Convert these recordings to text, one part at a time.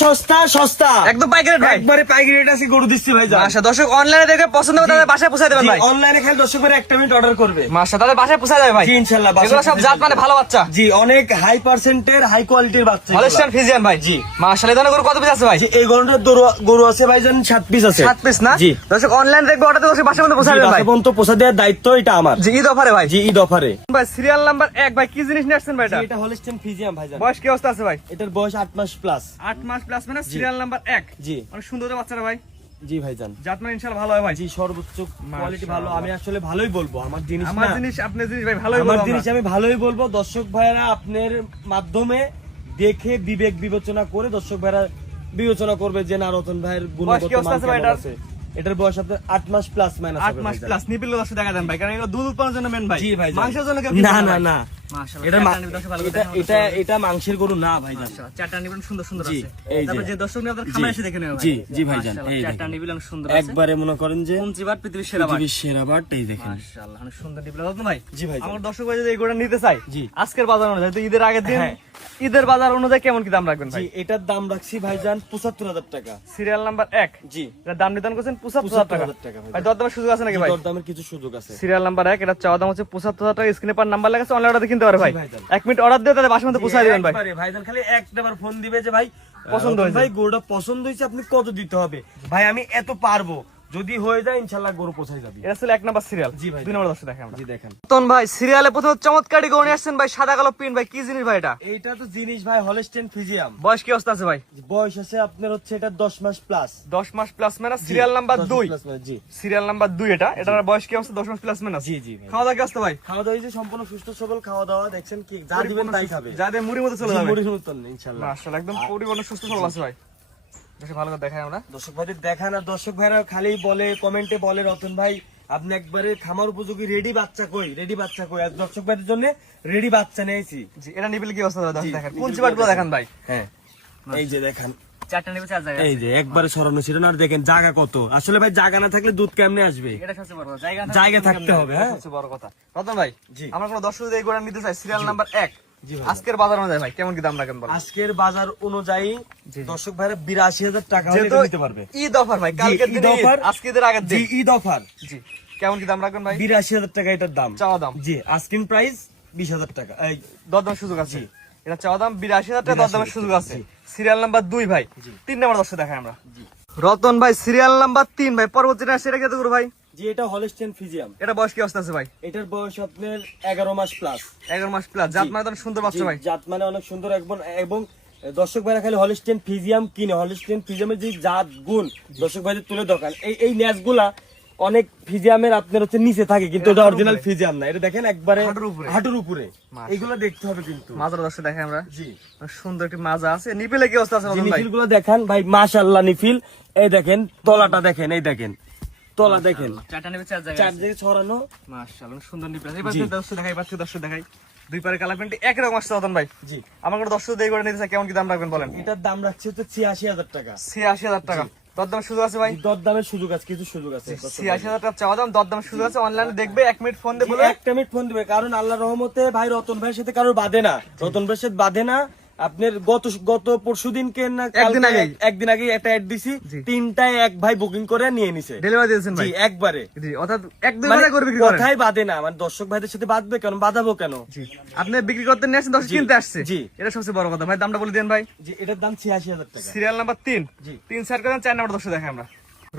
সস্তা সস্তা একদম পাইকারি রেট ভাই, একবারে পাইকারি রেট আছে গরু দিচ্ছি ভাই। মাশা দর্শক অনলাইনে দেখে পছন্দ করে তাদের বাসায় পৌঁছে দেবেন ভাই। অনলাইনে খালি দর্শক করে একটা মিনিট অর্ডার করবে, মাশা তাদের বাসায় পৌঁছে যাবে ভাই। জি ইনশাআল্লাহ। এগুলো সব জাত মানে ভালো বাচ্চা, জি অনেক হাই পার্সেন্টের হাই কোয়ালিটির বাচ্চা। হলস্টাইন ফ্রিজিয়ান ভাই। জি মাশাআল্লাহ, এই ধরনের গরু কত পিস আছে ভাই? জি এই গরুটার গরু আছে ভাইজান 7 পিস আছে। 7 পিস না? জি দর্শক অনলাইন দেখবে অর্ডার দর্শক বাসার মধ্যে পৌঁছে দেবেন ভাই। পর্যন্ত পৌঁছে দেওয়ার দায়িত্ব এটা আমার। জি ঈদ অফারে ভাই। জি ঈদ অফারে ভাই সিরিয়াল নাম্বার 1 ভাই, কি জিনিস নিয়ে আসছেন ভাই? এটা হলস্টাইন ফ্রিজিয়ান ভাইজান। বয়স কি অবস্থা আছে ভাই? এটার বয়স 8 মাস প্লাস। 8 মাস প্লাস মানে সিরিয়াল নাম্বার 1। জি অনেক সুন্দর বাচ্চারা ভাই। জি ভাইজান, জাত মানে ইনশাআল্লাহ ভালো হয় ভাই। জি সর্বোচ্চ কোয়ালিটি ভালো। আমি আসলে ভালোই বলবো, আমার জিনিস আমার না। জিনিস আপনার জিনিস ভাই ভালোই আমার বলবো জিনিস আমরা। আমি ভালোই বলবো। দর্শক ভাইরা আপনার মাধ্যমে দেখে বিবেক বিবেচনা করে দর্শক ভাইরা বিবেচনা করবে যে না রতন ভাইয়ের বয়স কি গুণগত অবস্থা মান আছে ভাই কেমন এটার? আছে। এটার বয়স আপনার 8 মাস প্লাস মাইনাস 8 মাস প্লাস। নিপিল দর্শক দেখা দেন ভাই, কারণ এগুলো দুধ উৎপাদনের জন্য মেন ভাই। জি ভাই, মাংসের জন্য কেউ না কিনবে না ভাই। না, মাশাআল্লাহ, এটা চারটা নিপিল দর্শক ভালো করে এটা দেখানো এটা হচ্ছে। এটা মাংসের গরু না ভাই। মাশাআল্লাহ, চারটা নিপিল সুন্দর সুন্দর জি, আছে। এই যে। তারপর যে দর্শক নিয়ে আপনাদের খামারে এসে দেখে নেবে ভাই। জি জি ভাইজান, মাশাআল্লাহ, এই চারটা দেখেন নিপিল অনেক সুন্দর আছে। একবারে মনে করেন যে পঞ্চিবার পৃথিবীর সেরা ভাই। পৃথিবীর সেরা বাট এই দেখেন। মাশাআল্লাহ, অনেক সুন্দর নিপিল রতন ভাই। জি ভাই, আমার দর্শক ভাই যদি এই গরুটা নিতে চাই, জি আজকের বাজার অনুযায়ী তো ঈদের আগের দিন, হ্যাঁ। ঈদের বাজার অনুযায়ী কেমন কি দাম রাখবেন জি ভাই? এটার দাম রাখছি ভাইজান 75,000 টাকা। Serial number 1। জি এটার দাম নির্ধারণ করছেন 75,000 টাকা। 75,000 টাকা ভাই দরদামের সুযোগ আছে নাকি ভাই? দরদামের কিছু সুযোগ আছে। সিরিয়াল নাম্বার 1, এটা চাওয়া দাম হচ্ছে 75,000 টাকা। স্ক্রিনে পার নাম্বার লেখা আছে, অনলাইন অর্ডার কিনতে পারে ভাই। জি ভাইজান। 1 মিনিট অর্ডার দিয়ে তাদের বাসার মধ্যে পৌঁছে দিবেন ভাই। একবারে ভাইজান খালি একটাবার ফোন দিবে যে ভাই পছন্দ হয়েছে। ভাই গরুটা পছন্দ হয়েছে, আপনি কত দিতে হবে ভাই, আমি এত পারবো। যদি হয়ে যায় ইনশাআল্লাহ গরু পৌঁছে যাবে। এটা ছিল 1 নাম্বার সিরিয়াল। জি ভাই। 2 নাম্বার দর্শক দেখেন আমরা। জি দেখেন, রতন ভাই সিরিয়ালে প্রথম চমৎকারী গরু নিয়ে আসছেন ভাই, সাদা কালো প্রিন্ট ভাই, কি জিনিস ভাই এটা? এইটা তো জিনিস ভাই হলস্টাইন ফ্রিজিয়াম। বয়স কি অবস্থা আছে ভাই? বয়স আছে আপনার হচ্ছে এটা 10 মাস প্লাস। 10 মাস প্লাস মানে সিরিয়াল নাম্বার 2। জি সিরিয়াল নাম্বার 2 এটা। এটার বয়স কি অবস্থা? 10 মাস প্লাস মানে। জি জি ভাই। খাওয়া দাওয়া কি অবস্থা ভাই? খাওয়া দাওয়া এই যে সম্পূর্ণ সুস্থ সবল খাওয়া দাওয়া, দেখছেন কি যা দিবেন তাই খাবে। যাদের মুড়ির মধ্যে চলে জি, যাবে। মুড়ির মতন ইনশাআল্লাহ। মাশাআল্লাহ, একদম পরিপূর্ণ সুস্থ সবল আছে ভাই। বেশ ভালো করে দেখাই আমরা। দর্শক ভাইদের দেখান, আর দর্শক ভাইরা খালি বলে কমেন্টে বলে রতন ভাই আপনি একবারে খামার উপযোগী রেডি বাচ্চা কই, রেডি বাচ্চা কই। আর দর্শক ভাইদের জন্য রেডি বাচ্চা নিয়েছি। জি, এটা নিপিল কি অবস্থা ভাই? জি, দেখেন নিপিল কোন চিবাটগুলো দেখেন। দেখেন ভাই। হ্যাঁ এই যে দেখেন, চারটা নিপিল চার জায়গা। এই যে একবারে সরানো ছিল না। আর দেখেন জায়গা কত। আসলে ভাই জায়গা না থাকলে দুধ কেমনে আসবে। এটা সবচেয়ে বড় কথা। জায়গা থাকতে হবে, হ্যাঁ। সবচেয়ে বড় কথা। রতন ভাই, জি। আমরা কোন দর্শক যদি এই গোড়া নিতে চাই সিরিয়াল নাম্বার 1, জি ভাই। আজকের বাজার অনুযায়ী ভাই কেমন কি দাম রাখেন বলেন? আজকের বাজার অনুযায়ী জি। দর্শক ভাইরা 82,000 টাকা হলে যেহেতু এটা নিতে পারবে। ঈদ অফার ভাই, কালকের ঈদ দিন ঈদ, অফার। আজকে ঈদের আগের জি দিন। ঈদ অফার। জি, কেমন কি দাম রাখবেন ভাই? 82,000 টাকা এটার দাম। চাওয়া দাম। জি আস্কিং প্রাইস 20,000 টাকা। এই দরদামের সুযোগ আছে। জি। এটা চাওয়া দাম 82,000 টাকা, দরদামের সুযোগ আছে। সিরিয়াল নাম্বার 2 ভাই। জি। 3 নাম্বার দর্শক দেখাই আমরা। রতন ভাই সিরিয়াল নাম্বার 3 ভাই, পরবর্তীটা সেটা কত করে ভাই? জি এটা হলস্টাইন ফ্রিজিয়াম। এটা বয়স কি অবস্থা আছে ভাই? এটার বয়স আপনার 11 মাস প্লাস। 11 মাস প্লাস। জাত জি। মানে তো অনেক সুন্দর বাচ্চা ভাই। জাত মানে অনেক সুন্দর এবং দর্শক ভাইরা খালি হলস্টাইন ফ্রিজিয়াম কিনে, হলস্টাইন ফ্রিজিয়ামের যে জাত গুণ দর্শক ভাইদের তুলে দরকার। এই ন্যাসগুলা অনেক ফ্রিজিয়ামের আপনার হচ্ছে নিচে থাকে, কিন্তু এটা অরিজিনাল ফ্রিজিয়াম না। এটা দেখেন একবারে হাঁটুর উপরে। হাঁটুর উপরে। মাশাআল্লাহ। এগুলো দেখতে হবে কিন্তু। মাজার দর্শক দেখাই আমরা। জি অনেক সুন্দর একটি মাজা আছে। নিপিলে কি অবস্থা আছে রতন ভাই? নিফিল গুলো দেখেন ভাই, মাশাআল্লাহ নিফিল। এই দেখেন তলাটা দেখেন, এই দেখেন তলা দেখেন, চারটা নিপিল চার জায়গা। চার দিকে ছড়ানো। মাশাআল্লাহ, অনেক সুন্দর নিপিল আছে। এবার জি। দর্শক দেখাই, পাচ্ছি দর্শক দেখাই। দুই পারে কালার প্যান্ট একই রকম আসছে রতন ভাই। জি আমার কোনো দর্শক দিয়ে করে নিতে চাই, কেমন কি দাম রাখবেন বলেন? এটার দাম রাখছে হচ্ছে 86,000 টাকা। 86,000 টাকা। দরদামের সুযোগ আছে ভাই? দরদামের সুযোগ আছে, কিছু সুযোগ আছে। 86,000 টাকা চাওয়া দাম, দরদামের সুযোগ আছে। অনলাইনে দেখবে, 1 মিনিট ফোন দিয়ে বলে। একটা মিনিট ফোন দিবে, কারণ আল্লাহর রহমতে ভাই রতন ভাইয়ের সাথে কারোর বাঁধে না। রতন ভাইয়ের সাথে বাঁধে না। আপনার গত পরশুদিনকে না একদিন আগে একটা অ্যাড দিছি, জি। 3টায় এক ভাই বুকিং করে নিয়ে নিছে। ডেলিভারি দিয়েছেন ভাই? জি একবারে। জি, অর্থাৎ 1-2 মানে ঘন্টা করে বিক্রি করেন। কথাই বাঁধে না, মানে দর্শক ভাইদের সাথে বাঁধবে কেন, বাঁধাবো কেন। জি, আপনি বিক্রি করতে নিয়ে আসছেন, দর্শক জি, কিনতে আসছে। জি। এটা সবচেয়ে বড় কথা ভাই। দামটা বলে দেন ভাই। জি এটার দাম 86,000 টাকা। Serial number 3। জি। 3 সাইড করেন, 4 নাম্বার দর্শক দেখাই আমরা।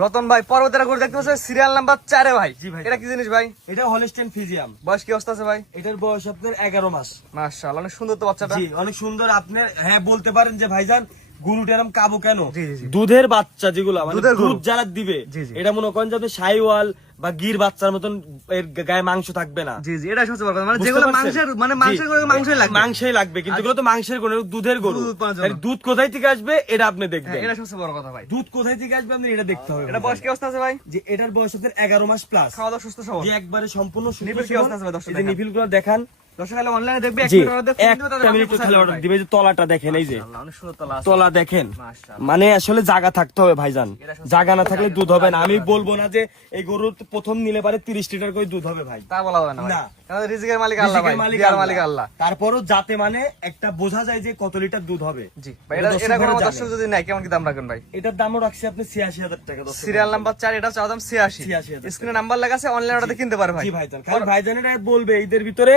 রতন ভাই পরবর্তীটা করে দেখতে পাচ্ছেন সিরিয়াল নাম্বার 4 ভাই। জি ভাই। এটা কি জিনিস ভাই? এটা হলস্টাইন ফ্রিজিয়াম। বয়স কি অবস্থা আছে ভাই? এটার বয়স আপনার 11 মাস। মাশাআল্লাহ, অনেক সুন্দর তো বাচ্চাটা। জি অনেক সুন্দর। আপনার হ্যাঁ বলতে পারেন যে ভাইজান গরুটা এরকম কাবো কেন। জি, জি, জি। দুধের বাচ্চা যেগুলো মানে দুধের গরু। দুধ যারা দিবে, জি, জি। এটা মনে করেন যে আপনি শাইওয়াল বা গির বাচ্চার মতন এর গায়ে মাংস থাকবে না। জি জি, এটা সবচেয়ে বড় কথা। মানে বুঝতে যেগুলো পারছেন? মাংসের মানে জি। মাংসের করে মাংসই লাগবে। মাংসই লাগবে, কিন্তু এগুলো তো মাংসের গরু, দুধের গরু। দুধ উৎপাদনের জন্য। তাহলে দুধ কোথায় থেকে আসবে এটা আপনি হ্যাঁ, দেখবেন। এটা সবচেয়ে বড় কথা ভাই। দুধ কোথায় থেকে আসবে আপনি এটা দেখতে হবে। এটা বয়স কি অবস্থা আছে ভাই? যে এটার বয়স আপনার 11 মাস প্লাস। খাওয়া দাওয়া সুস্থ সবল। যে একবারে সম্পূর্ণ সুস্থ নিপিল কি সবল। অবস্থা আছে ভাই? দর্শক এই যে দেখান। নিপিল গুলো দেখান, দর্শক খালি অনলাইনে দেখবে এক জি মিনিট অর্ডার দেবে একটা মিনিট খালি অর্ডার দিবে, যে তলাটা দেখেন, এই যে অনেক সুন্দর তলা আছে তলা দেখেন, মাশাআল্লাহ। মানে আসলে জায়গা থাকতে হবে ভাইজান, জায়গা না থাকলে দুধ হবে না। আমি বলবো না যে এই গরু প্রথম নিলে পারে 30 লিটার করে দুধ হবে ভাই, তা বলা হয় না ভাই। না। কারণ রিজিকের মালিক আল্লাহ ভাই, রিজিকের মালিক দেওয়ার আল্লাহ। মালিক আল্লাহ। তারপরও যাতে মানে একটা বোঝা যায় যে কত লিটার দুধ হবে। জি ভাই, এটা দর্শক এটা কোনো ভাইরা জানে। দর্শক যদি নাই কেমন কি দাম রাখবেন ভাই? এটার দামও রাখছি আপনি 86,000 টাকা। সিরিয়াল নাম্বার 4, এটা চাওয়া দাম 86। 86,000 স্ক্রিনে নাম্বার লেখা আছে, অনলাইন অর্ডার কিনতে পারে ভাই। জি ভাইজান, খালি ভাইজানেরা বলবে ঈদের ভিতরে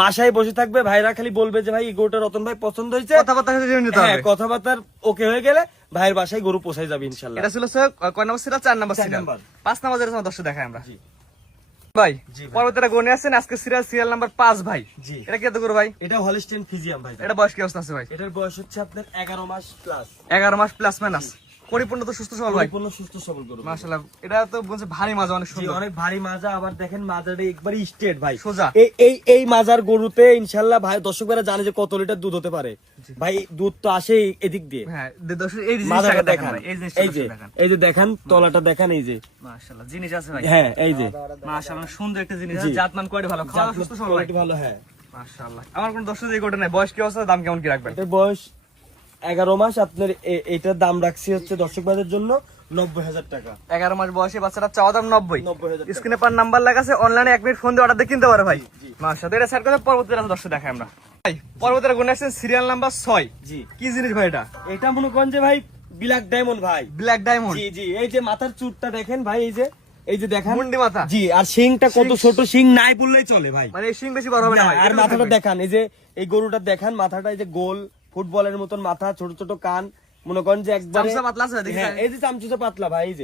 বাসায় বসে থাকবে, ভাইরা খালি বলবে যে ভাই এই গরুটা রতন ভাই পছন্দ হয়েছে, কথাবার্তা হয়ে জেনে নিতে হ্যাঁ হবে। কথাবার্তা ওকে হয়ে গেলে ভাইয়ের বাসায় গরু পৌঁছায় যাবে ইনশাল্লাহ। এটা ছিল স্যার কয় number serial? 4 number 4 serial. Number. 5 number যেটা আমার দর্শক দেখাই আমরা। জি ভাই জি ভাই। পরবর্তীটা গনে আছেন আজকে সিরিয়াল নাম্বার 5 ভাই। জি এটা কি এত করে ভাই? এটা হলিস্টিয়ান ফিজিয়াম ভাই। এটা বয়স কি অবস্থা আছে ভাই? এটার বয়স হচ্ছে আপনার 11 মাস প্লাস, 11 মাস প্লাস মাইনাস, পরিপূর্ণ তো সুস্থ সবল ভাই। পরিপূর্ণ সুস্থ সবল গরু। মাশাআল্লাহ, এটা তো বলছে ভারী মাজা, অনেক জি সুন্দর। অনেক ভারী মাজা, আবার দেখেন মাজাটা একবারই স্ট্রেট ভাই, সোজা। এই মাজার গরুতে ইনশাল্লাহ ভাই দর্শকরা জানে যে কত লিটার দুধ হতে পারে ভাই, দুধ তো আসে এদিক দিয়ে। হ্যাঁ, দর্শক এই মাজাটা জিনিসটা দেখান, দেখেন ভাই, এই জিনিসটা এই যে দেখেন। এই যে দেখেন তলাটা দেখেন, এই যে মাশাআল্লাহ জিনিস আছে ভাই। হ্যাঁ এই যে মাশাআল্লাহ সুন্দর একটা জিনিস, জি। জাতমান কোয়ালিটি ভালো, খাওয়া জাতমান সুস্থ সবল ভাই। কোয়ালিটি ভালো, হ্যাঁ। মাশাআল্লাহ। আমার কোন দর্শক এই কোটা নাই, বয়স কি অবস্থা, দাম কেমন কি রাখবেন? এটার বয়স 11 মাস, আপনার এটার দাম রাখছি হচ্ছে দর্শক ভাইদের জন্য 90,000 টাকা। 11 মাস বয়সী বাচ্চাটা চাওয়া দাম 90। 90,000 টাকা। স্ক্রিনে পার নাম্বার লেখা আছে, অনলাইনে 1 মিনিট ফোন দিয়ে অর্ডার দিয়ে কিনতে পারে ভাই। মাশাআল্লাহ, এটা সেট করে পরবর্তী রাতে দর্শক দেখাই আমরা। ভাই পরবর্তীটা গুণ আসছে সিরিয়াল নাম্বার 6। জি কি জিনিস ভাই এটা? এটা মনে করেন যে ভাই ব্ল্যাক ডায়মন্ড ভাই। Black diamond. জি জি, এই যে মাথার চুটটা দেখেন ভাই, এই যে দেখেন মুন্ডি মাথা। জি, আর শিংটা কত ছোট, শিং নাই বললেই চলে ভাই। মানে শিং বেশি বড় হবে না ভাই। আর এটুকু মাথাটা থাকবে। দেখান, এই যে এই গরুটা দেখান, মাথাটা এই যে গোল ফুটবলের মতন মাথা, ছোট ছোট কান, মনে করেন যে একবারে চামচা পাতলা আছে, দেখি হ্যাঁ, তাই। এই যে চামচুচা পাতলা ভাই, এই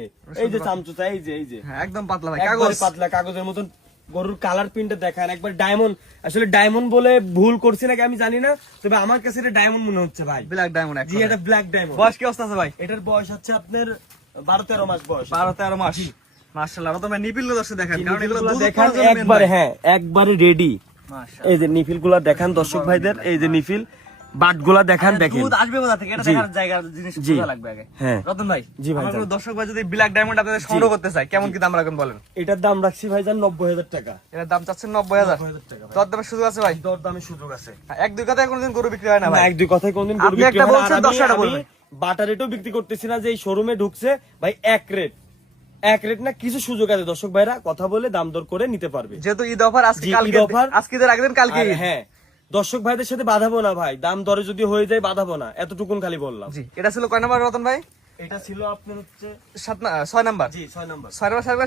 যে চামচুচা, এই যে হ্যাঁ, একদম পাতলা ভাই, একবারে কাগজ। পাতলা কাগজের মতন। গরুর কালার প্রিন্টটা দেখান একবার, ডায়মন্ড। আসলে ডায়মন্ড বলে ভুল করছি নাকি আমি জানি না, তবে আমার কাছে এটা ডায়মন্ড মনে হচ্ছে ভাই। Black diamond. জি এটা ব্ল্যাক ডায়মন্ড। বয়স কি অবস্থা আছে ভাই? এটার বয়স হচ্ছে আপনার 12-13 মাস বয়স। 12-13 মাস। মাশাআল্লাহ, রতন ভাই নিপিল দর্শক দেখেন, কারণ এগুলো নিপিলগুলো দুধ দেখান উৎপাদনের জন্য একবারে, main ভাই। হ্যাঁ একবারে রেডি। মাশাআল্লাহ। এই যে নিফিল গুলা দেখান দর্শক ভাইদের, এই যে নিফিল বাট গুলা দেখান, দেখেন দুধ আসবে কোথা থেকে, এটা জি। দেখার জায়গা জিনিস জি। বোঝা লাগবে আগে। হ্যাঁ। রতন ভাই, জি ভাই, আমার যান। কোনো দর্শক ভাই যদি ব্ল্যাক ডায়মন্ড আপনাদের সংগ্রহ করতে চায়, কেমন কি দাম রাখবেন বলেন? এটার দাম রাখছি ভাইজান 90,000 টাকা। এটার দাম চাচ্ছেন 90,000। 90,000 টাকা ভাই। দর দামের সুযোগ আছে ভাই? দর দামের সুযোগ আছে। এক দুই কথায় কোনোদিন গরু বিক্রি হয় না না, ভাই। এক দুই কথায় কোনদিন গরু আপনি বিক্রি একটা হয় না, বলছেন, আর 10 টাকা আমি বলবেন। বাটা রেটও বিক্রি করতেছি না, যে এই শোরুমে ঢুকছে ভাই এক রেট না, কিছু সুযোগ আছে, দর্শক ভাইরা কথা বলে দাম দর করে নিতে পারবে। যেহেতু ঈদ অফার আজকে, জি, কালকে ঈদ offer। আজকে ঈদের আগের দিন, কালকে আর ঈদ। হ্যাঁ, দর্শক ভাইদের সাথে বাঁধাবো না ভাই, দাম দরে যদি হয়ে যায় বাঁধাবো না, এতটুকুন খালি বললাম। জি, এটা ছিল কয় নাম্বার রতন ভাই? এটা ছিল আপনার হচ্ছে 6 নাম্বার। জি 6 নাম্বার।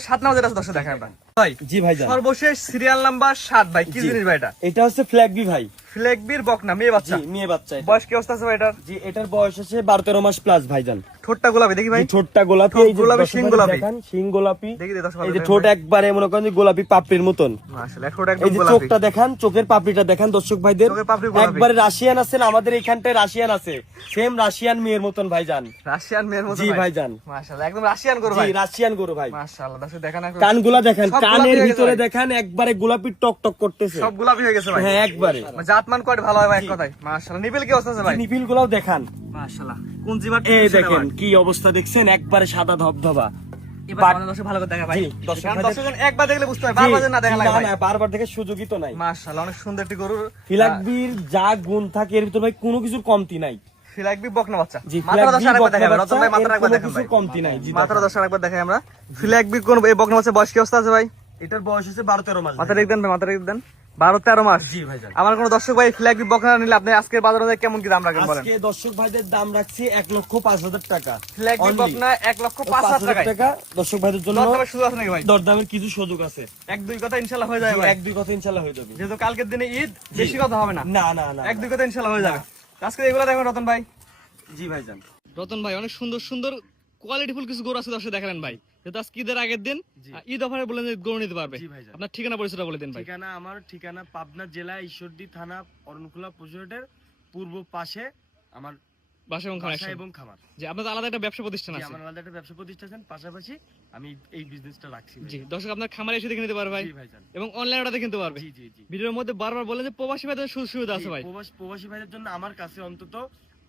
7 নাম্বার যেটা আছে দর্শক দেখাই আমরা। ভাই জি ভাইজান, সর্বশেষ সিরিয়াল নাম্বার 7 ভাই, কি জি। জিনিস ভাই এটা? এটা হচ্ছে ফ্ল্যাগবি ভাই। ফ্লেকবির বকনা, মেয়ে বাচ্চা। জি মেয়ে বাচ্চা এটা। বয়স কি অবস্থা আছে ভাই এটার? জি এটার বয়স হচ্ছে 12-13 মাস প্লাস ভাইজান। ঠোঁটটা গোলাপি দেখি ভাই। জি, ঠোঁটটা গোলাপি, ঠোঁট এই যে গোলাপি, দর্শক শিং ভাইরা গোলাপি। দেখান, শিং গোলাপি। দেখি দে দর্শক এই যে ভাই। ঠোঁট একবারে মনে করেন যে গোলাপি পাপড়ির মতন। মাশাআল্লাহ, ঠোঁট এই একদম যে গোলাপি। চোখটা দেখান, চোখের পাপড়িটা দেখান দর্শক ভাইদের, চোখের পাপড়ি গোলাপি। একবারে রাশিয়ান আছেন, আমাদের এখানটায় রাশিয়ান আছে, সেম রাশিয়ান মেয়ের মতন ভাইজান। রাশিয়ান মেয়ের মতো জি ভাই। ভাইজান, মাশাআল্লাহ, একদম রাশিয়ান গরু জি ভাই। রাশিয়ান গরু ভাই। মাশাআল্লাহ, দর্শক দেখান একটু। কানগুলা দেখেন, সব গোলাপি কানের হয়ে গেছে ভিতরে ভাই। দেখেন একবারে গোলাপি টক টক করতেছে। সব গোলাপি হয়ে গেছে ভাই। হ্যাঁ একবারে। মানে জাতমান কোয়ালিটি ভালো হয় ভাই, এক কথায়। মাশাআল্লাহ, নিপিল কি অবস্থা আছে ভাই? নিপিল গুলাও দেখান, মাশাআল্লাহ, কোন জিবার? এই দেখেন কি অবস্থা দেখছেন, একবারে সাদা ধবধবা। এবার আমাদের দর্শক ভালো করে দেখা ভাই। জি, দর্শক কারণ ভাইদের- দর্শকজন একবার দেখলে বুঝতে হয়, বারবার যেন না দেখা জি, লাগে ভাই। না, বারবার দেখে সুযোগই তো নাই। মাশাআল্লাহ, অনেক সুন্দর একটি গরু। ফিলাকবির যা গুণ থাকে এর ভিতর ভাই কোনো কিছুর কমতি নাই। ফিলাকবি বকনা বাচ্চা। জি, মাথাটা ফিলাকবি দর্শক আরেকবার বকনা দেখাই ভাই। বাচ্চা, রতন ভাই এর মাথাটা একবার কোনো দেখান ভাই। কিছুর কমতি নাই। জি, মাথাটা দেখান। দর্শক আরেকবার দেখাই আমরা। ফিলাকবি কোন এই বকনা বাচ্চা বয়স কি অবস্থা আছে ভাই? এটার বয়স হচ্ছে 12-13 মাস। মাথা রেখ দেন ভাই, মাথা রেখ দেন। 12-13 মাস। জি ভাইজান। আমার কোন দর্শক ভাই ফিলাকবি বকনা নিলে আপনি আজকের বাজারে অনুযায়ী কেমন কি দাম রাখবেন বলেন? আজকে দর্শক ভাইদের দাম রাখছি 1,05,000 টাকা। ফিলাকবি Only। বকনা 1,05,000 টাকা। টাকা দর্শক ভাইদের জন্য দরদামের সুযোগ আছে নাকি ভাই? দরদামের কিছু সুযোগ আছে। এক দুই কথা ইনশাআল্লাহ হয়ে যাবে ভাই। এক দুই কথা ইনশাআল্লাহ হয়ে যাবে। যেহেতু কালকের দিনে ঈদ, বেশি কথা হবে না। না না না এক দুই কথা ইনশাআল্লাহ হয়ে যাবে। আজকে এগুলো দেখেন রতন ভাই। জি ভাইজান। রতন ভাই, অনেক সুন্দর সুন্দর কোয়ালিটিফুল কিছু গরু আছে দর্শক দেখালেন ভাই। যেহেতু আজকে ঈদের আগের দিন, ঈদ অফারে বলেন যে গরু নিতে পারবে। জি ভাইজান। আপনার ঠিকানা পরিচয়টা বলে দিন ভাই। ঠিকানা আমার ঠিকানা পাবনা জেলা ঈশ্বরদী থানা অরণখোলা পশুহাটের পূর্ব পাশে আমার বাসা এবং খামার বাসা একসাথে। এবং খামার। যে আপনাদের আলাদা একটা ব্যবসা প্রতিষ্ঠান জি, আছে। আমার আলাদা একটা ব্যবসা প্রতিষ্ঠান, পাশাপাশি আমি এই বিজনেসটা রাখছি। জি, দর্শক আপনার খামারে এসে দেখে নিতে পারবে ভাই, জি ভাইজান। এবং অনলাইন অর্ডার কিনতে পারবে। জি জি জি। ভিডিওর মধ্যে বারবার বলেন যে প্রবাসী ভাইদের সুযোগ সুবিধা আছে ভাই। প্রবাসী ভাইদের জন্য আমার কাছে অন্তত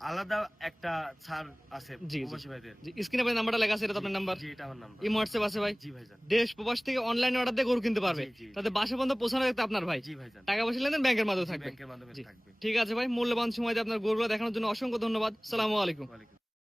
আলাদা একটা ছাড় আছে জি, জি। প্রবাসী ভাইদের। জি, স্ক্রিনে ভাই নাম্বারটা লেখা আছে, এটা তো আপনার নাম্বার। জি, এটা আমার নাম্বার। এই হোয়াটসঅ্যাপ আছে ভাই? জি ভাইজান। দেশ প্রবাস থেকে অনলাইনে অর্ডার দিয়ে গরু কিনতে পারবে, জি, জি। তাতে বাসা পর্যন্ত পৌঁছানো দেখতে আপনার ভাই। জি ভাইজান। টাকা পয়সা লেনদেন ব্যাংকের মাধ্যমে জি, থাকবে। ব্যাংকের মাধ্যমে জি। থাকবে। ঠিক আছে ভাই, মূল্যবান সময় দিয়ে আপনার গরুগুলো দেখানোর জন্য অসংখ্য ধন্যবাদ। সালামু আলাইকুম। ওয়ালাইকুম।